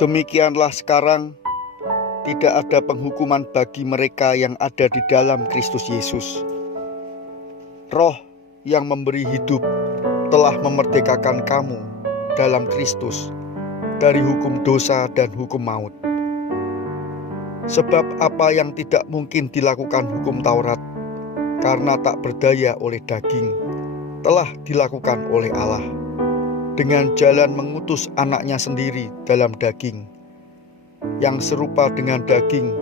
Demikianlah sekarang tidak ada penghukuman bagi mereka yang ada di dalam Kristus Yesus. Roh yang memberi hidup telah memerdekakan kamu dalam Kristus dari hukum dosa dan hukum maut. Sebab apa yang tidak mungkin dilakukan hukum Taurat karena tak berdaya oleh daging, telah dilakukan oleh Allah dengan jalan mengutus anaknya sendiri dalam daging, yang serupa dengan daging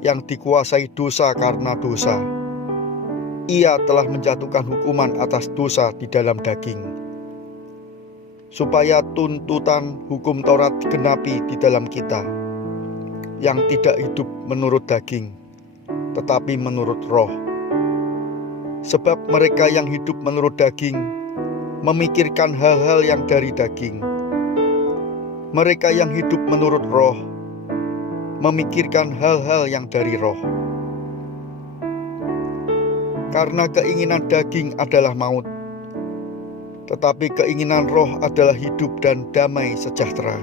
yang dikuasai dosa karena dosa. Ia telah menjatuhkan hukuman atas dosa di dalam daging, supaya tuntutan hukum Taurat digenapi di dalam kita, yang tidak hidup menurut daging, tetapi menurut roh. Sebab mereka yang hidup menurut daging memikirkan hal-hal yang dari daging. Mereka yang hidup menurut roh memikirkan hal-hal yang dari roh. Karena keinginan daging adalah maut, tetapi keinginan roh adalah hidup dan damai sejahtera.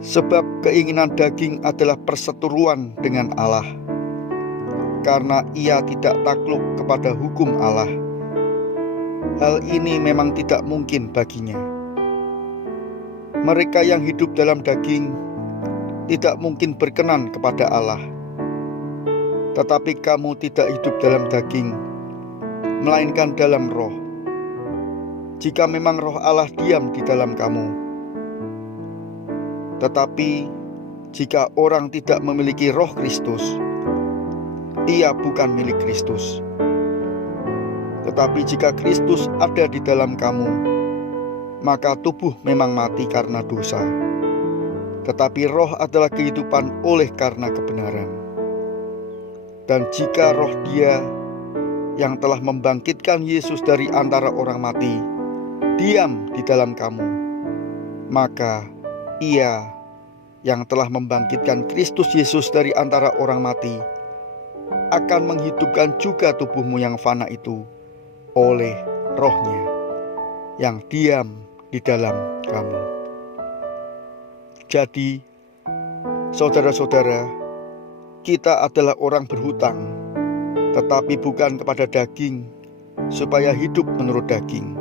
Sebab keinginan daging adalah perseteruan dengan Allah, karena ia tidak takluk kepada hukum Allah. Hal ini memang tidak mungkin baginya. Mereka yang hidup dalam daging tidak mungkin berkenan kepada Allah. Tetapi kamu tidak hidup dalam daging, melainkan dalam roh, jika memang roh Allah diam di dalam kamu. Tetapi jika orang tidak memiliki roh Kristus, ia bukan milik Kristus. Tetapi jika Kristus ada di dalam kamu, maka tubuh memang mati karena dosa, tetapi roh adalah kehidupan oleh karena kebenaran. Dan jika roh Dia yang telah membangkitkan Yesus dari antara orang mati diam di dalam kamu, maka Ia yang telah membangkitkan Kristus Yesus dari antara orang mati akan menghidupkan juga tubuhmu yang fana itu oleh rohnya yang diam di dalam kamu. Jadi, saudara-saudara, kita adalah orang berhutang, tetapi bukan kepada daging, supaya hidup menurut daging.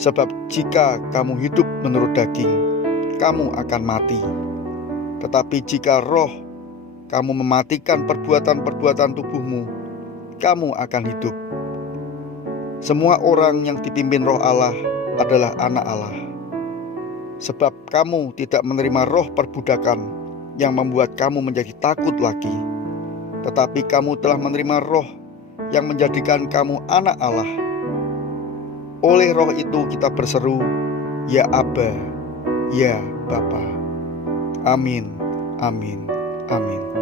Sebab jika kamu hidup menurut daging, kamu akan mati. Tetapi jika roh kamu mematikan perbuatan-perbuatan tubuhmu, kamu akan hidup. Semua orang yang dipimpin roh Allah adalah anak Allah. Sebab kamu tidak menerima roh perbudakan yang membuat kamu menjadi takut lagi, tetapi kamu telah menerima roh yang menjadikan kamu anak Allah. Oleh roh itu kita berseru, ya Aba, ya Bapa. Amin, amin, amin.